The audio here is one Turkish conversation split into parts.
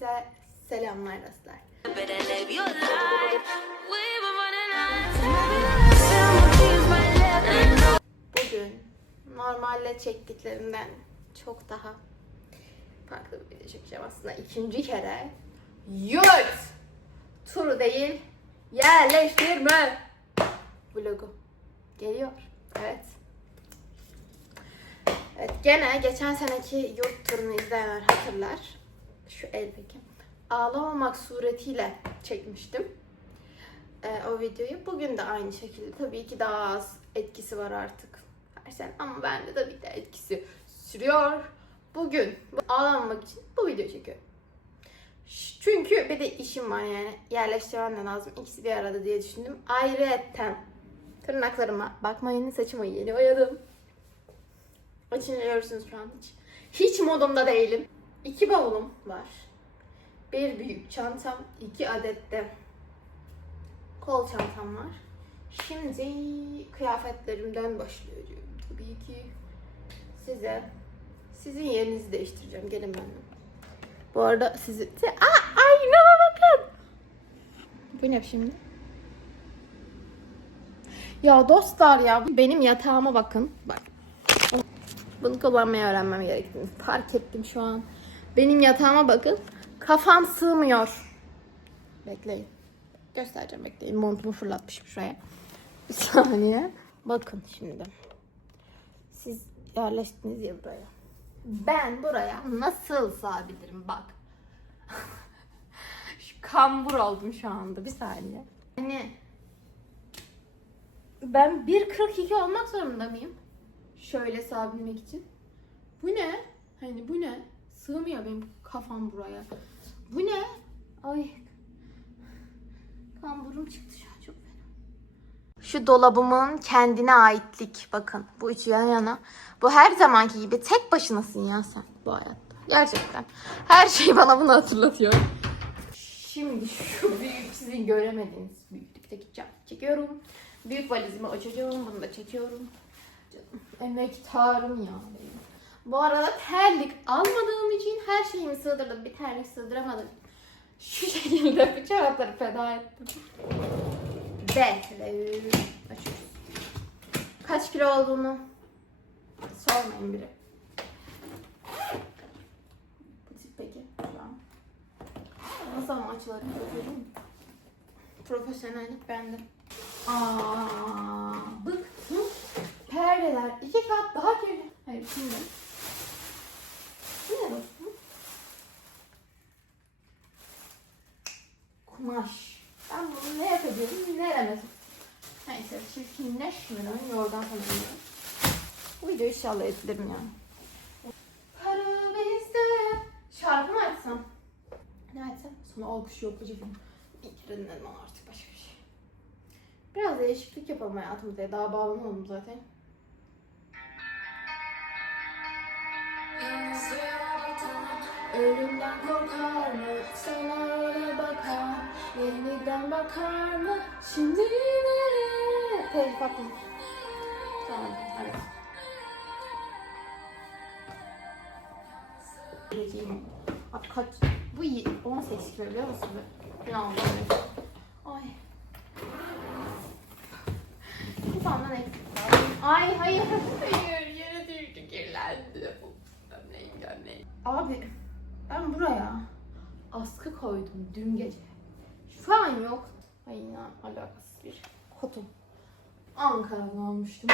Herkese selamlar dostlar. Bugün normalde çektiklerimden çok daha farklı bir video çekeceğim aslında. ikinci kere yurt turu değil yerleştirme vlogu geliyor. Evet. Evet gene geçen seneki yurt turunu izleyenler hatırlar. Şu el peki. Ağlamamak suretiyle çekmiştim e, o videoyu. Bugün de aynı şekilde tabii ki daha az etkisi var artık her sene ama bende tabii de etkisi sürüyor. Bugün bu ağlamamak için bu videoyu çekiyorum. Çünkü bir de işim var yani yerleştirmem de lazım. İkisi bir arada diye düşündüm. Ayrıyetten tırnaklarıma bakmayın saçımı yeni boyadım. Açınca görürsünüz şu an hiç. Hiç modumda değilim. İki bavulum var. Bir büyük çantam, iki adet de kol çantam var. Şimdi kıyafetlerimden başlıyorum tabii ki. Size sizin yerinizi değiştireceğim. Gelin benimle. Bu arada sizi... Si- Aa, aynama bakın. Bu ne şimdi? Ya dostlar ya benim yatağıma bakın. Bak. Bunu kullanmayı öğrenmem gerektiğini fark ettim şu an. Benim yatağıma bakın. Kafam sığmıyor. Bekleyin. Göstereceğim bekleyin. Montumu fırlatmışım şuraya. Bir saniye. Bakın şimdi. Siz yerleştiniz ya buraya. Ben buraya nasıl sığabilirim bak. şu kambur oldum şu anda. Bir saniye. Hani ben 1.42 olmak zorunda mıyım? Şöyle sığabilmek için. Bu ne? Hani bu ne? Sığmıyor benim kafam buraya. Bu ne? Ay Kamburum çıktı şu an çok fena. Şu dolabımın kendine aitlik. Bakın bu üçü yan yana. Bu her zamanki gibi tek başınasın ya sen bu hayatta. Gerçekten. Her şey bana bunu hatırlatıyor. Şimdi şu büyük sizin göremediğiniz büyüklükteki çak çekiyorum. Büyük valizimi açacağım. Bunu da çekiyorum. Canım, emektarım ya benim. Bu arada terlik almadığım için her şeyimi sığdırdım. Bir terlik sığdıramadım. Şu şekilde bu çorapları feda ettim. Ve açıyoruz. Kaç kilo olduğunu sormayın tip peki şu an. Nasıl ama açıları. Profesyonellik bende. Aa, bıktım. Perdeler iki kat daha kirli. Hayır şimdi. Bu ne dostum? kumaş. Ben bunu ne yapacağım bilemedim. Neyse çirkinleşmeden yorgan hazırlıyorum. Bu video inşallah etkilerim yani. Para bizde. Şarkı mı açsam? Ne açsam? Sonra alkış yoklayacağım. İlk kere dinledim artık başka bir şey. Biraz değişiklik yapalım hayatımızda. Daha bağlanalım zaten. Ölümden korkar mı? Sana öyle bakar. Yeniden bakar mı? Şimdi nereye? Atma. Tamam. Peki, Abi kaç? Bu iyi. 18 kilo biliyor musun? Oldu? Ay. Bir tane eksik. Ay hayır. Hayır yere düştü kirlendi. Gömleğim gömleğim. Abi ben buraya askı koydum dün gece. Şu an yok. Ay inan alakasız bir kotum. Ankara'dan almıştım.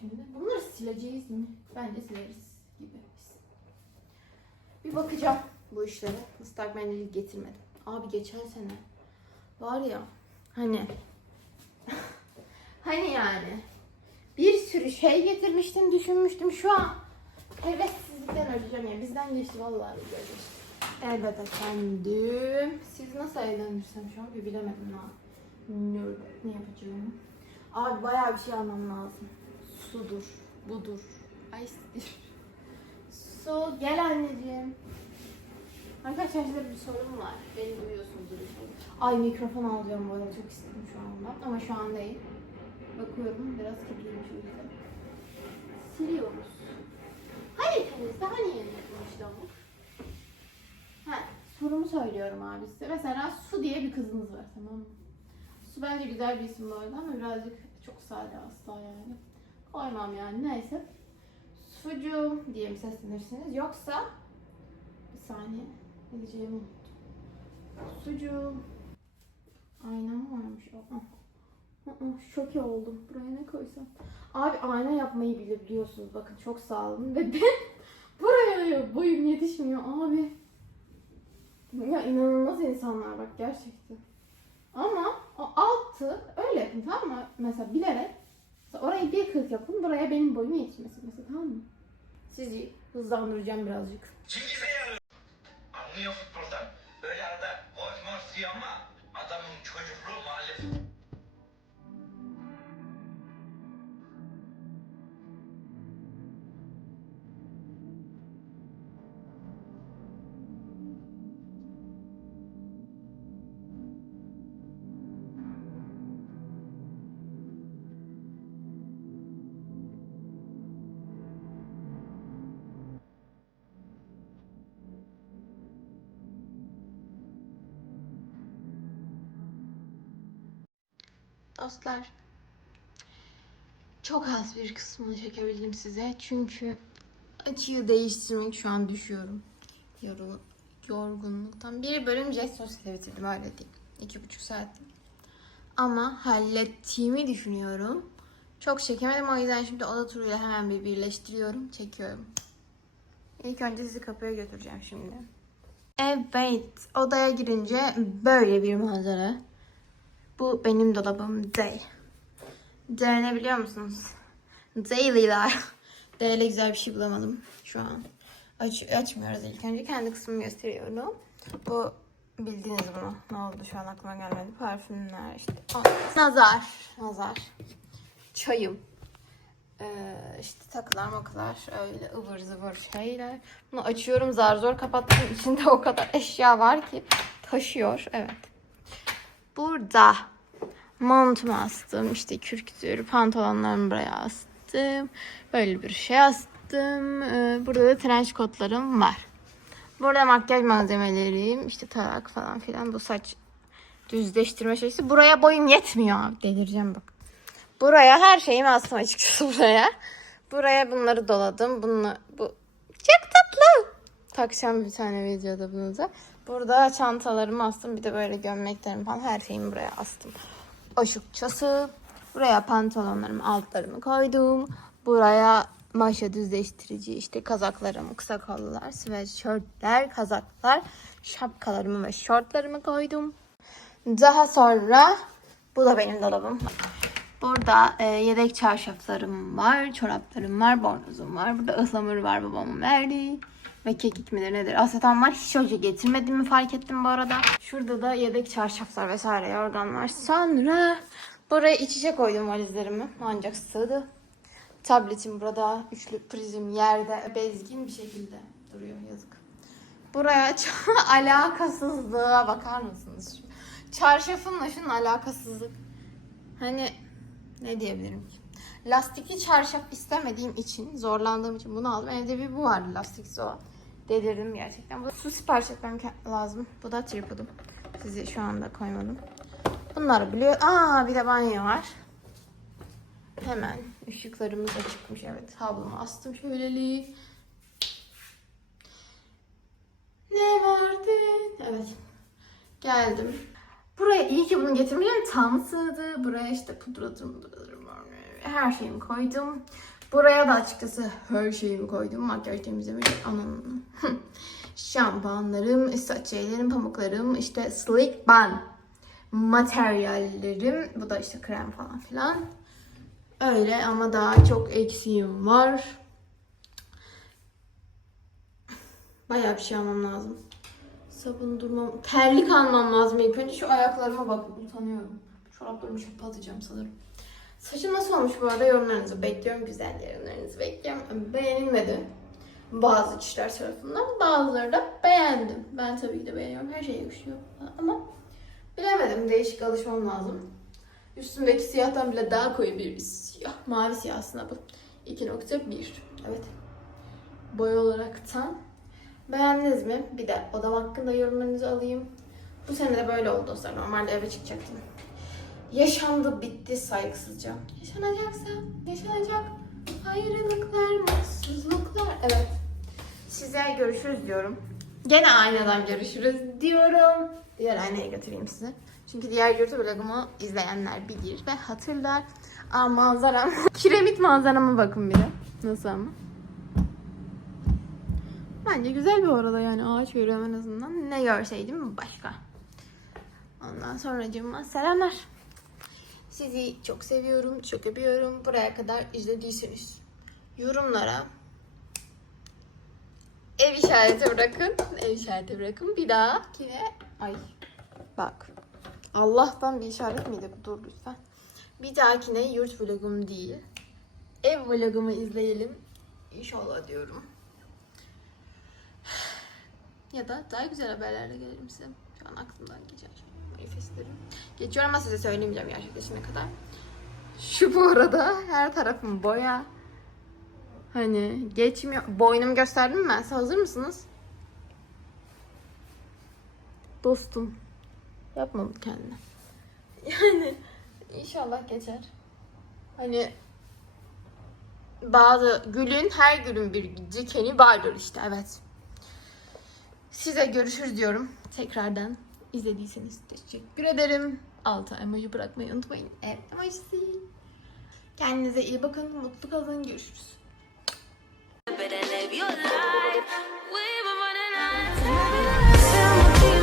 Şimdi? Bunları sileceğiz mi? Bence sileriz gibi. Bir bakacağım bu işlere. Islak mendil getirmedim. Abi geçen sene var ya hani hani yani bir sürü şey getirmiştim düşünmüştüm şu an hevessizlikten öleceğim ya bizden geçti vallahi bizden geçti. Evet efendim. Siz nasıl eğlenirsem şu an bir bilemedim ha. Ne, ne yapacağım? Abi bayağı bir şey almam lazım. Sudur, budur. Ice'dir. Su, gel anneciğim. Arkadaşlar size bir sorum var. Beni duyuyorsunuz inşallah. Ay mikrofon alacağım bu arada çok istedim şu anda. Ama şu an değil. Bakıyorum biraz kirliymiş o yüzden. Siliyoruz. Hani temizdi, hani yeni yapılmıştı ama. Ha, sorumu söylüyorum abi size. Mesela Su diye bir kızınız var tamam mı? Bence güzel bir isim bu arada ama birazcık çok sade asla yani. Koymam yani neyse. Sucuğum diye mi seslenirsiniz yoksa bir saniye ne diyeceğimi unuttum. Sucuğum. Aynam varmış. Şoke oldum. Buraya ne koysam? Abi ayna yapmayı bile biliyorsunuz. Bakın çok sağ olun. Ve ben buraya boyum yetişmiyor abi. Ya inanılmaz insanlar bak gerçekten. Ama o altı öyle yapın tamam mı? Mesela bilerek. Mesela orayı bir kırk yapın. Buraya benim boyum yetişmesin mesela tamam mı? Sizi hızlandıracağım birazcık. Cengiz'e yarıyor. Anlıyor futboldan. Böyle arada gol mor diyor ama adamın çocukluğu mahalle Dostlar, çok az bir kısmını çekebildim size. Çünkü açıyı değiştirmek şu an düşüyorum. Yorgun, yorgunluktan. Bir bölüm Jet Sosyal'e bitirdim öyle değil. İki buçuk saat. Ama hallettiğimi düşünüyorum. Çok çekemedim o yüzden şimdi oda turuyla hemen bir birleştiriyorum. Çekiyorum. İlk önce sizi kapıya götüreceğim şimdi. Evet, odaya girince böyle bir manzara. Bu benim dolabım Day. Day biliyor musunuz? Daily'ler. D ile güzel bir şey bulamadım şu an. Aç, açmıyoruz ilk önce. Kendi kısmımı gösteriyorum. Bu bildiğiniz bunu. Ne oldu şu an aklıma gelmedi. Parfümler işte. Aa, nazar. Nazar. Çayım. Ee, işte takılar makılar öyle ıvır zıvır şeyler. Bunu açıyorum zar zor kapattım. İçinde o kadar eşya var ki taşıyor. Evet. Burada montumu astım. İşte kürktür, pantolonlarımı buraya astım. Böyle bir şey astım. Ee, Burada da trench kotlarım var. Burada makyaj malzemelerim, işte tarak falan filan. Bu saç düzleştirme şeysi. Buraya boyum yetmiyor abi. Delireceğim bak. Buraya her şeyimi astım açıkçası buraya. Buraya bunları doladım. Bunu bu çok. Takacağım bir tane videoda bunu da. Burada çantalarımı astım. Bir de böyle gömleklerimi falan her şeyimi buraya astım. Aşıkçası. Buraya pantolonlarımı, altlarımı koydum. Buraya maşa düzleştirici, işte kazaklarımı, kısa kollular, sweatshirtler, kazaklar, şapkalarımı ve şortlarımı koydum. Daha sonra bu da benim dolabım. Burada e, yedek çarşaflarım var, çoraplarım var, bornozum var. Burada ıhlamur var babamın verdiği. Ve kekik midir nedir? Aseton var. Hiç hoca getirmediğimi fark ettim bu arada. Şurada da yedek çarşaflar vesaire yorgan var. Sonra buraya içecek koydum valizlerimi. Ancak sığdı. Tabletim burada. Üçlü prizim yerde. Bezgin bir şekilde duruyor yazık. Buraya alakasızlığa bakar mısınız? Çarşafımla şunun alakasızlık. Hani ne diyebilirim ki? Lastikli çarşaf istemediğim için, zorlandığım için bunu aldım. Evde bir bu vardı lastiksiz olan. Delirdim gerçekten. Bu su sipariş etmem lazım. Bu da tripodum. Sizi şu anda koymadım. Bunları biliyor. Aa bir de banyo var. Hemen ışıklarımız da çıkmış. Evet havlumu astım şöyleli. Ne vardı? Evet. Geldim. Buraya iyi ki bunu getirmişim. Tam sığdı. Buraya işte var. Her şeyimi koydum. Buraya da açıkçası her şeyimi koydum. Makyaj temizlemek anlamında. Şampuanlarım, saç şeylerim, pamuklarım, işte slick ban materyallerim. Bu da işte krem falan filan. Öyle ama daha çok eksiğim var. Bayağı bir şey almam lazım. Sabun durmam. Terlik almam lazım ilk önce. Şu ayaklarıma bakın. Utanıyorum. Çoraplarımı çöpe atacağım sanırım. Saçım nasıl olmuş bu arada yorumlarınızı bekliyorum. Güzel yorumlarınızı bekliyorum. Beğenilmedi. Bazı kişiler tarafından. Bazıları da beğendim. Ben tabii ki de beğeniyorum. Her şeye yakışıyor. Ama bilemedim. Değişik alışmam lazım. Üstümdeki siyahtan bile daha koyu bir siyah. Mavi siyah aslında bu. 2.1. Evet. Boy olaraktan Beğendiniz mi? Bir de odam hakkında yorumlarınızı alayım. Bu sene de böyle oldu dostlar. Normalde eve çıkacaktım. Yaşandı bitti saygısızca. Yaşanacaksa yaşanacak. Ayrılıklar, mutsuzluklar. Evet. Size görüşürüz diyorum. Gene aynadan görüşürüz diyorum. Diğer aynaya götüreyim sizi. Çünkü diğer YouTube vlogumu izleyenler bilir ve hatırlar. Aa manzaram. Kiremit manzarama bakın bir de. Nasıl ama? Bence güzel bir arada yani ağaç görüyorum en azından. Ne görseydim başka. Ondan sonra selamlar. Sizi çok seviyorum, çok öpüyorum. Buraya kadar izlediyseniz yorumlara ev işareti bırakın. Ev işareti bırakın. Bir daha yine ay bak. Allah'tan bir işaret miydi? Dur lütfen. Bir dahakine yurt vlogum değil. Ev vlogumu izleyelim. İnşallah diyorum. Ya da daha güzel haberlerle gelirim size. Şu an aklımdan. Manifestlerim. Geçiyorum ama size söylemeyeceğim gerçekleşene kadar. Şu bu arada her tarafım boya. Hani geçmiyor. Boynumu gösterdim ben size? Hazır mısınız? Dostum. Yapma bu kendine. Yani inşallah geçer. Hani bazı gülün her gülün bir dikeni vardır işte evet. Size görüşürüz diyorum. Tekrardan izlediyseniz teşekkür ederim. Alta emoji bırakmayı unutmayın. Evet emojisi. Kendinize iyi bakın. Mutlu kalın. Görüşürüz.